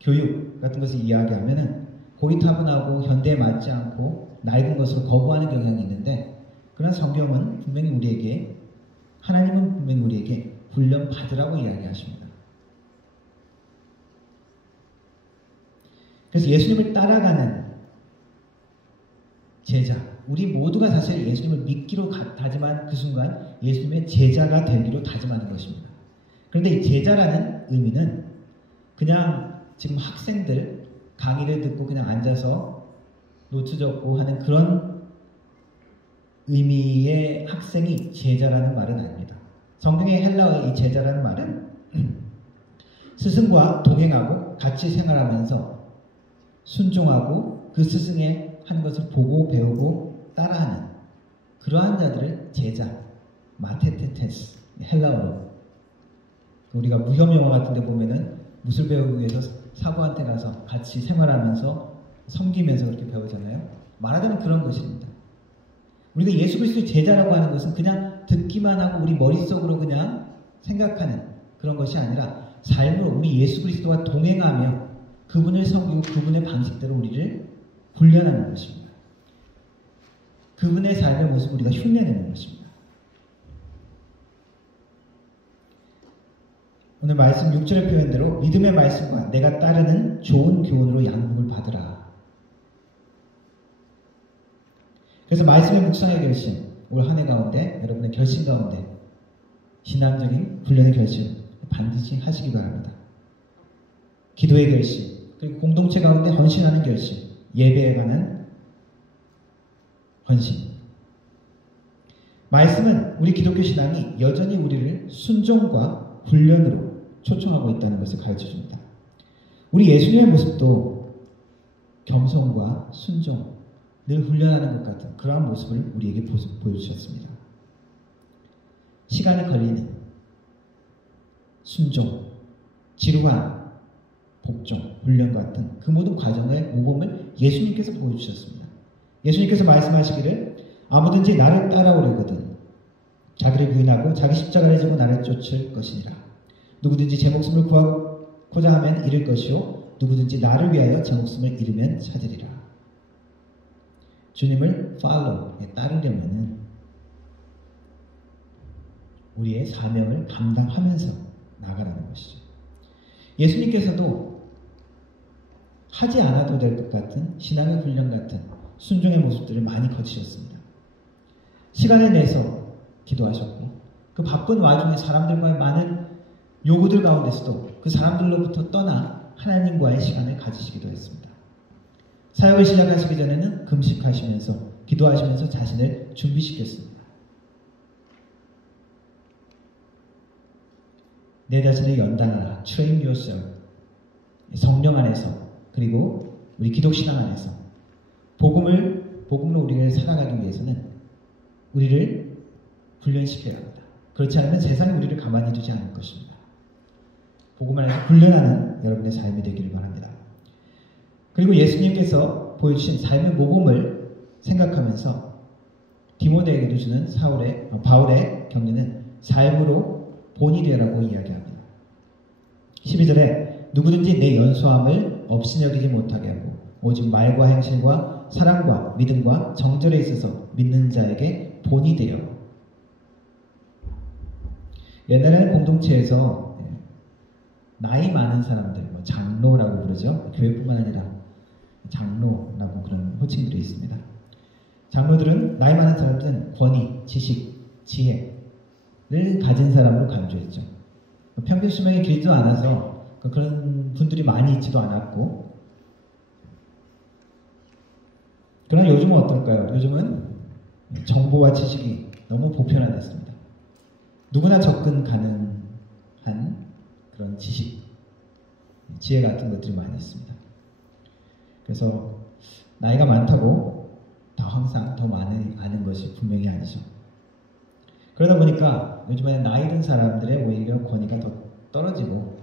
교육 같은 것을 이야기하면은 고리타분하고 현대에 맞지 않고 낡은 것을 거부하는 경향이 있는데 그러나 성경은 분명히 우리에게 하나님은 분명히 우리에게 훈련 받으라고 이야기하십니다. 그래서 예수님을 따라가는 제자, 우리 모두가 사실 예수님을 믿기로 다짐한 그 순간 예수님의 제자가 되기로 다짐하는 것입니다. 그런데 이 제자라는 의미는 그냥 지금 학생들 강의를 듣고 그냥 앉아서 노트 적고 하는 그런 의미의 학생이 제자라는 말은 아닙니다. 성경의 헬라어의 이 제자라는 말은 스승과 동행하고 같이 생활하면서 순종하고 그 스승의 하는 것을 보고 배우고 따라하는 그러한 자들을 제자, 마테테테스, 헬라어로. 우리가 무협 영화 같은 데 보면은 무술 배우기 위해서 사부한테 가서 같이 생활하면서 섬기면서 그렇게 배우잖아요. 말하자면 그런 것입니다. 우리가 예수 그리스도의 제자라고 하는 것은 그냥 듣기만 하고 우리 머릿속으로 그냥 생각하는 그런 것이 아니라 삶으로 우리 예수 그리스도와 동행하며 그분을 섬기고 그분의 방식대로 우리를 훈련하는 것입니다. 그분의 삶의 모습을 우리가 흉내내는 것입니다. 오늘 말씀 6절의 표현대로 믿음의 말씀과 내가 따르는 좋은 교훈으로 양육을 받으라. 그래서 말씀의 묵상의 결심, 올 한 해 가운데 여러분의 결심 가운데 신앙적인 훈련의 결심 반드시 하시기 바랍니다. 기도의 결심, 그리고 공동체 가운데 헌신하는 결심, 예배에 관한 헌신. 말씀은 우리 기독교 신앙이 여전히 우리를 순종과 훈련으로 초청하고 있다는 것을 가르쳐줍니다. 우리 예수님의 모습도 겸손과 순종, 늘 훈련하는 것 같은 그러한 모습을 우리에게 보여주셨습니다. 시간이 걸리는 순종, 지루한 복종, 훈련 같은 그 모든 과정의 모범을 예수님께서 보여주셨습니다. 예수님께서 말씀하시기를 아무든지 나를 따라오려거든 자기를 부인하고 자기 십자가를 지고 나를 쫓을 것이니라. 누구든지 제 목숨을 구하고자 하면 잃을 것이요 누구든지 나를 위하여 제 목숨을 잃으면 찾으리라. 주님을 follow, 따르려면 우리의 사명을 감당하면서 나가라는 것이죠. 예수님께서도 하지 않아도 될 것 같은 신앙의 훈련 같은 순종의 모습들을 많이 거치셨습니다. 시간을 내서 기도하셨고 그 바쁜 와중에 사람들과의 많은 요구들 가운데서도 그 사람들로부터 떠나 하나님과의 시간을 가지시기도 했습니다. 사역을 시작하시기 전에는 금식하시면서 기도하시면서 자신을 준비시켰습니다. 내 자신을 연단하라. Train yourself. 성령 안에서 그리고 우리 기독신앙 안에서 복음으로 우리를 살아가기 위해서는 우리를 훈련시켜야 합니다. 그렇지 않으면 세상이 우리를 가만히 두지 않을 것입니다. 복음 안에서 훈련하는 여러분의 삶이 되기를 바랍니다. 그리고 예수님께서 보여주신 삶의 모범을 생각하면서 디모데에게도 주는 바울의 격려는 삶으로 본이 되라고 이야기합니다. 12절에 누구든지 내 연소함을 업신여기지 못하게 하고 오직 말과 행실과 사랑과 믿음과 정절에 있어서 믿는 자에게 본이 되어. 옛날에는 공동체에서 나이 많은 사람들, 장로라고 부르죠. 교회뿐만 아니라 장로라고 그런 호칭들이 있습니다. 장로들은 나이 많은 사람들은 권위, 지식, 지혜를 가진 사람으로 간주했죠. 평균 수명이 길지도 않아서 그런 분들이 많이 있지도 않았고, 그러나 요즘은 어떨까요? 요즘은 정보와 지식이 너무 보편화됐습니다. 누구나 접근 가능한 그런 지식, 지혜 같은 것들이 많이 있습니다. 그래서 나이가 많다고 항상 더 많이 아는 것이 분명히 아니죠. 그러다 보니까 요즘에는 나이 든 사람들의 오히려 권위가 더 떨어지고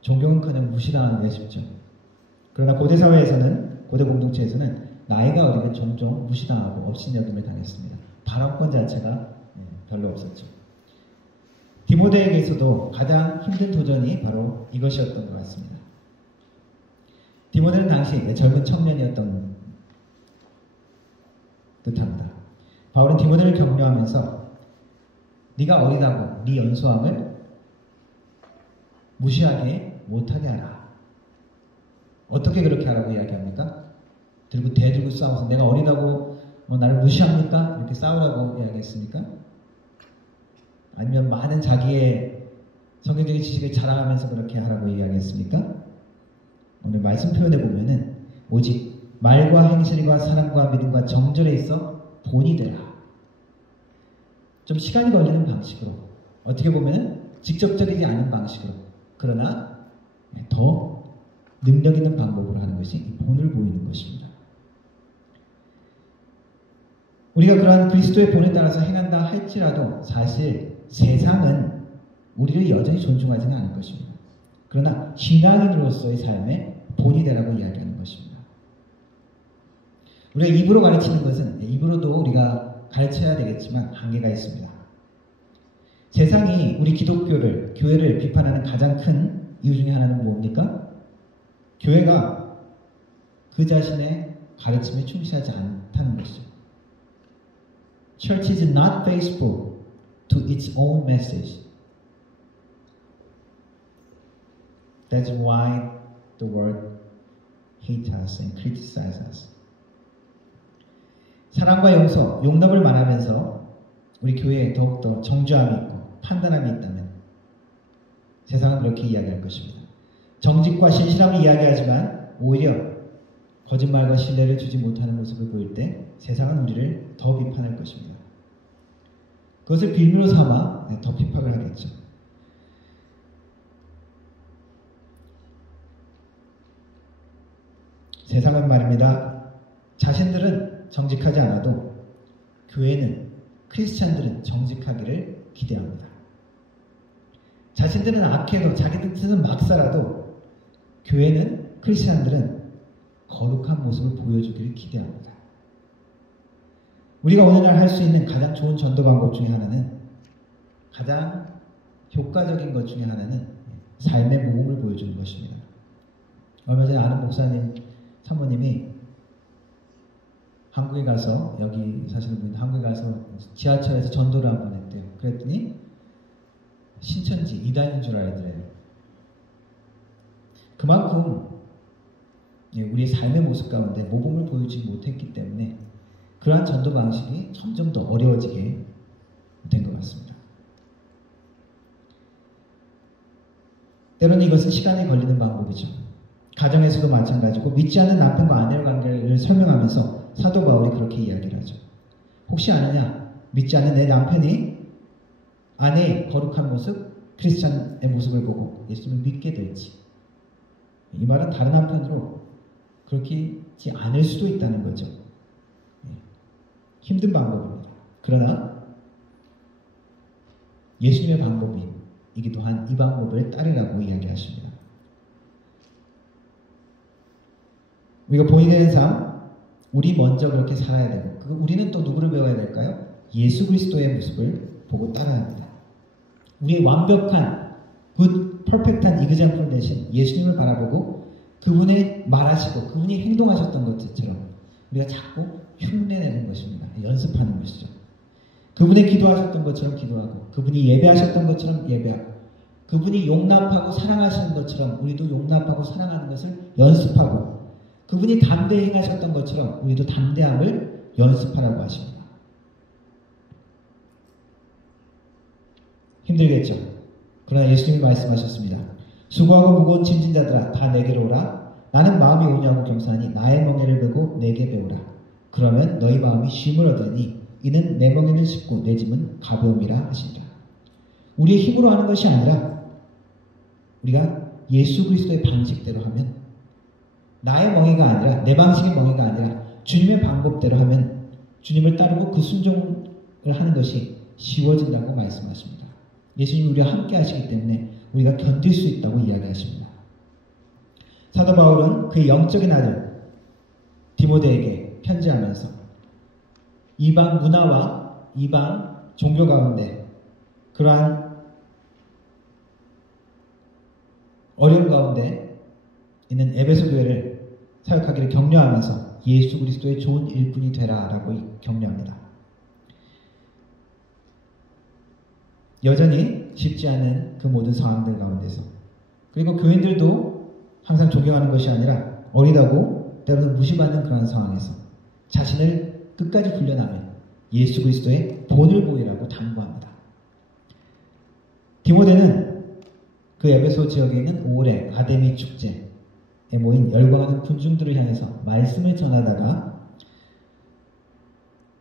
존경은커녕 무시당하기가 쉽죠. 그러나 고대 사회에서는, 고대 공동체에서는 나이가 어리면 종종 무시당하고 업신여김을 당했습니다. 발언권 자체가 별로 없었죠. 디모데에게서도 가장 힘든 도전이 바로 이것이었던 것 같습니다. 디모데는 당시 젊은 청년이었던 듯합니다. 바울은 디모데를 격려하면서 네가 어리다고 네 연소함을 무시하게 못하게 하라. 어떻게 그렇게 하라고 이야기합니까? 대들고 싸워서 내가 어리다고 나를 무시합니까? 이렇게 싸우라고 이야기했습니까? 아니면 많은 자기의 성경적인 지식을 자랑하면서 그렇게 하라고 이야기했습니까? 오늘 말씀 표현해 보면은 오직 말과 행실과 사랑과 믿음과 정절에 있어 본이 되라. 좀 시간이 걸리는 방식으로, 어떻게 보면 직접적이지 않은 방식으로, 그러나 더 능력 있는 방법으로 하는 것이 이 본을 보이는 것입니다. 우리가 그러한 그리스도의 본에 따라서 행한다 할지라도 사실 세상은 우리를 여전히 존중하지는 않을 것입니다. 그러나 신앙인으로서의 삶에 본이 되라고 이야기하는 것입니다. 우리가 입으로 가르치는 것은 입으로도 우리가 가르쳐야 되겠지만 한계가 있습니다. 세상이 우리 기독교를, 교회를 비판하는 가장 큰 이유 중에 하나는 뭡니까? 교회가 그 자신의 가르침에 충실하지 않다는 것이죠. Church is not faithful to its own message. That's why the world hates us and criticizes us. 사랑과 용서, 용납을 말하면서 우리 교회에 더욱더 정죄함이 있고 판단함이 있다면 세상은 그렇게 이야기할 것입니다. 정직과 신실함을 이야기하지만 오히려 거짓말과 신뢰를 주지 못하는 모습을 보일 때 세상은 우리를 더 비판할 것입니다. 그것을 빌미로 삼아 더 핍박을 하겠죠. 세상은 말입니다. 자신들은 정직하지 않아도 교회는, 크리스찬들은 정직하기를 기대합니다. 자신들은 악해도 자기들 뜻은 막 살아도 교회는, 크리스찬들은 거룩한 모습을 보여주기를 기대합니다. 우리가 오늘날 할 수 있는 가장 좋은 전도 방법 중에 하나는, 가장 효과적인 것 중에 하나는 삶의 모범을 보여주는 것입니다. 얼마 전에 아는 목사님, 사모님이 한국에 가서, 여기 사시는 분 한국에 가서 지하철에서 전도를 한번 했대요. 그랬더니 신천지 이단인 줄 알더래요. 그만큼 우리의 삶의 모습 가운데 모범을 보여주지 못했기 때문에 그러한 전도 방식이 점점 더 어려워지게 된 것 같습니다. 때로는 이것은 시간이 걸리는 방법이죠. 가정에서도 마찬가지고, 믿지 않는 남편과 아내의 관계를 설명하면서 사도 바울이 그렇게 이야기를 하죠. 혹시 아느냐? 믿지 않는 내 남편이 아내의 거룩한 모습, 크리스찬의 모습을 보고 예수님을 믿게 될지. 이 말은 다른 한편으로 그렇게 하지 않을 수도 있다는 거죠. 힘든 방법입니다. 그러나 예수님의 방법이기도 한 이 방법을 따르라고 이야기하십니다. 우리가 본이 되는 삶, 우리 먼저 그렇게 살아야 되고, 우리는 또 누구를 배워야 될까요? 예수 그리스도의 모습을 보고 따라야 합니다. 우리의 완벽한, 퍼펙트한 example 대신 예수님을 바라보고 그분의 말하시고 그분이 행동하셨던 것처럼 우리가 자꾸 흉내내는 것입니다. 연습하는 것이죠. 그분이 기도하셨던 것처럼 기도하고, 그분이 예배하셨던 것처럼 예배하고, 그분이 용납하고 사랑하시는 것처럼 우리도 용납하고 사랑하는 것을 연습하고, 그분이 담대히 행하셨던 것처럼 우리도 담대함을 연습하라고 하십니다. 힘들겠죠? 그러나 예수님이 말씀하셨습니다. 수고하고 무거운 짐진 자들아 다 내게로 오라. 나는 마음이 온유하고 겸손하니 나의 멍에를 메고 내게 배우라. 그러면 너희 마음이 쉼을 얻으니 이는 내 멍에는 쉽고 내 짐은 가벼움이라 하시니라. 우리의 힘으로 하는 것이 아니라 우리가 예수 그리스도의 방식대로 하면, 나의 멍에가 아니라, 내 방식의 멍에가 아니라 주님의 방법대로 하면, 주님을 따르고 그 순종을 하는 것이 쉬워진다고 말씀하십니다. 예수님이 우리와 함께 하시기 때문에 우리가 견딜 수 있다고 이야기하십니다. 사도 바울은 그의 영적인 아들 디모데에게 편지하면서 이방 문화와 이방 종교 가운데 그러한 어려움 가운데 있는 에베소 교회를 사역하기를 격려하면서 예수 그리스도의 좋은 일꾼이 되라라고 격려합니다. 여전히 쉽지 않은 그 모든 상황들 가운데서, 그리고 교인들도 항상 존경하는 것이 아니라 어리다고 때로는 무시받는 그런 상황에서 자신을 끝까지 훈련하며 예수 그리스도의 본을 보이라고 당부합니다. 디모데는 그 에베소 지역에 있는 5월의 아데미 축제, 모인 열광하는 군중들을 향해서 말씀을 전하다가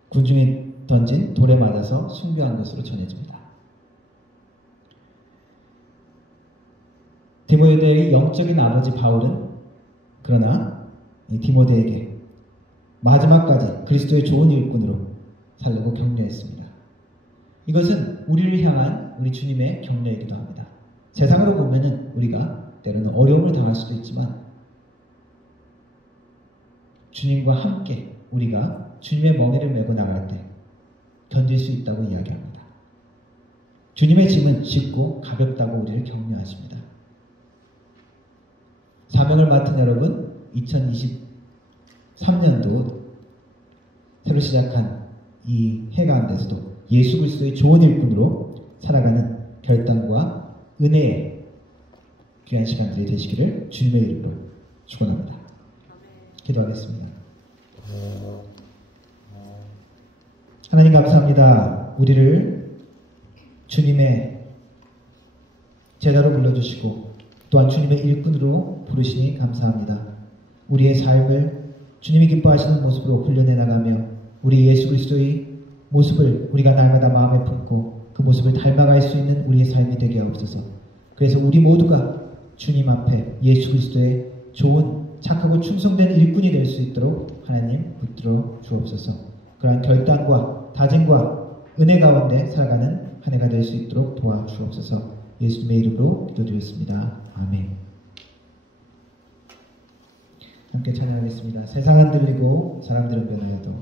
군중이 던진 돌에 맞아서 순교한 것으로 전해집니다. 디모데의 영적인 아버지 바울은 그러나 이 디모데에게 마지막까지 그리스도의 좋은 일꾼으로 살려고 격려했습니다. 이것은 우리를 향한 우리 주님의 격려이기도 합니다. 세상으로 보면은 우리가 때로는 어려움을 당할 수도 있지만 주님과 함께 우리가 주님의 멍에를 메고 나갈 때 견딜 수 있다고 이야기합니다. 주님의 짐은 쉽고 가볍다고 우리를 격려하십니다. 사명을 맡은 여러분, 2023년도 새로 시작한 이 해 가운데서도 예수 그리스도의 좋은 일꾼으로 살아가는 결단과 은혜의 귀한 시간들이 되시기를 주님의 이름으로 축원합니다. 기도하겠습니다. 하나님 감사합니다. 우리를 주님의 제자로 불러주시고 또한 주님의 일꾼으로 부르시니 감사합니다. 우리의 삶을 주님이 기뻐하시는 모습으로 훈련해 나가며 우리 예수 그리스도의 모습을 우리가 날마다 마음에 품고 그 모습을 닮아갈 수 있는 우리의 삶이 되게 하옵소서. 그래서 우리 모두가 주님 앞에 예수 그리스도의 좋은 착하고 충성된 일꾼이 될 수 있도록 하나님 붙들어 주옵소서. 그러한 결단과 다짐과 은혜 가운데 살아가는 한 해가 될 수 있도록 도와주옵소서. 예수님의 이름으로 기도드렸습니다. 아멘. 함께 찬양하겠습니다. 세상은 들리고 사람들은 변하여도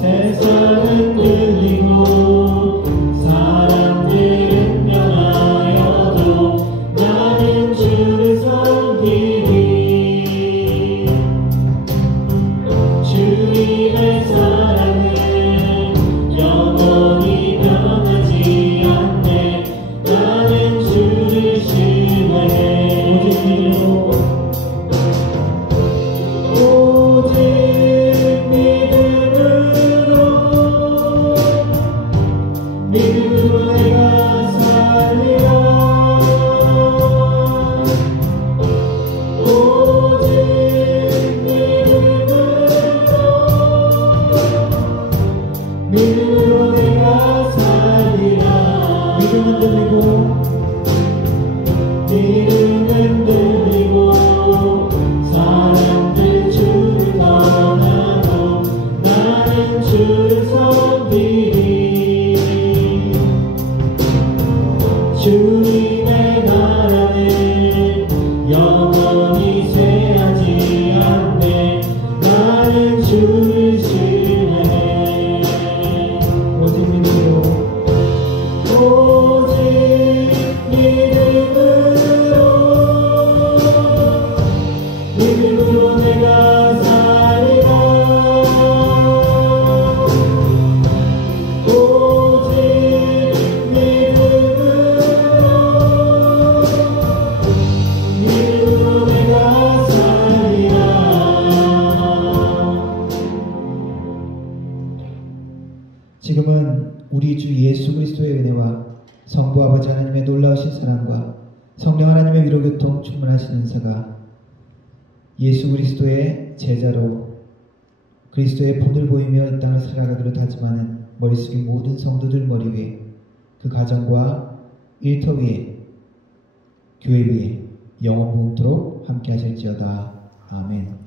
세상은 들리고 사람들은 변하여도 나는 주를 섬기리. 주님의 사랑은 영원히 변하지 않네. 나는 주를 신뢰해. 오직 믿음으로 내가 살리라. 오직 믿음으로 내가 살리라. 믿음은 들리고 사람들 주를 떠나도 나는 주를 섬기리. 주님의 나라는 영원히 쇠하지 않네. 나는 주를 신뢰해. 오직 믿음으로 내가 살리라. 오직 믿음으로 내가 살리라. 지금은 우리 주 예수 그리스도의 은혜와 성부 아버지 하나님의 놀라우신 사랑과 성령 하나님의 위로교통 충만하신 은사가 예수 그리스도의 제자로 그리스도의 본을 보이며 이 땅을 살아가기로 다짐하는 머릿속의 모든 성도들 머리 위에 그 가정과 일터 위에 교회 위에 영원 무궁토록 함께 하실지어다. 아멘.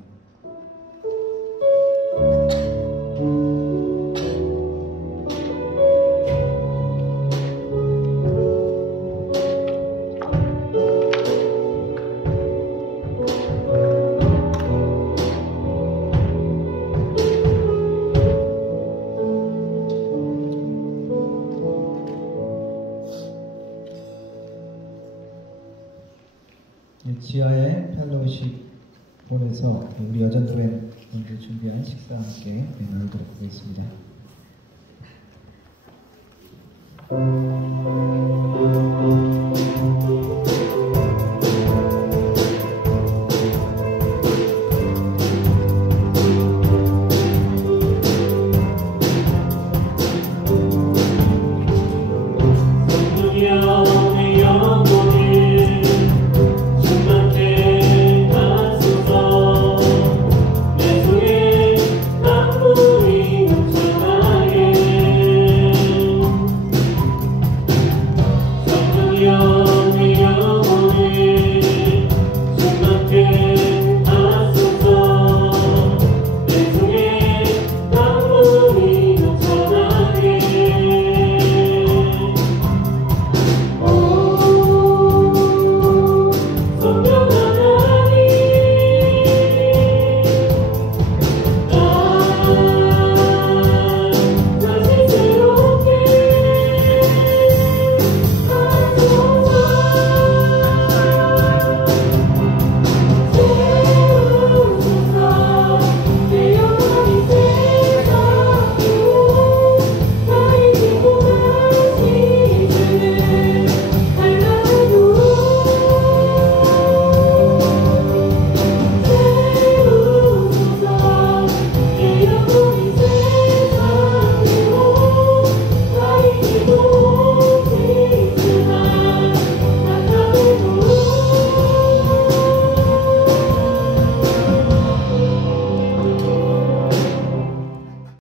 지하에 펠로우십 홀에서 우리 여전도회 분들 준비한 식사 함께 나누도록 하겠습니다.